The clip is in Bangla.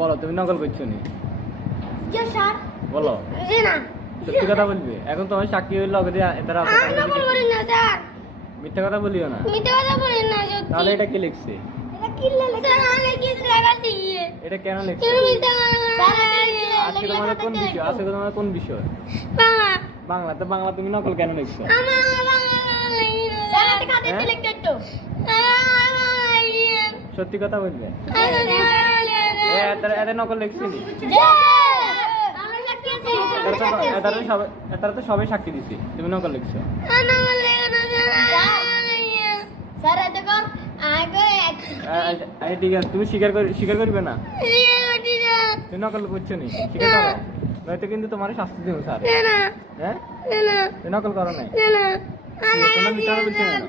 বলো তুমি নকল করছো নি? জি স্যার। বলো জি না। সত্যি কথা বলবে। এখন তোমার সাক্ষী হইল লগে এটারা আছে, আমি নকল করি না স্যার। মিথ্যা কথা বলিও না। মিথ্যে কথা বলি না সত্যি। তাহলে এটা কি লিখছে? এটা কি লেখা? স্যার আমি কি লেখা দিই? এটা কেন লিখছে? তুমি মিথ্যে কথা স্যার আজকে তোমার কোন বিষয়? আজকে তোমার কোন বিষয়? বাংলা। বাংলা। তো বাংলা তুমি নকল কেন লিখছো? আমার বাংলা লিখি না। স্যার এটা খাতাতে লিখতে তো। সত্যি কথা বলবে। এত নকল লিখছি নি? এটারা তো সবাই সাক্ষী দিছি তুমি নকল লিখছো। ঠিক আছে, তুমি স্বীকার করবে না? তুমি নকল করছো নি, স্বীকার করো, নয়তো কিন্তু তোমার শাস্তি দেবো স্যার। হ্যাঁ, তুমি নকল করো নাই, তোমার মিথ্যা কথা বলছো কেন?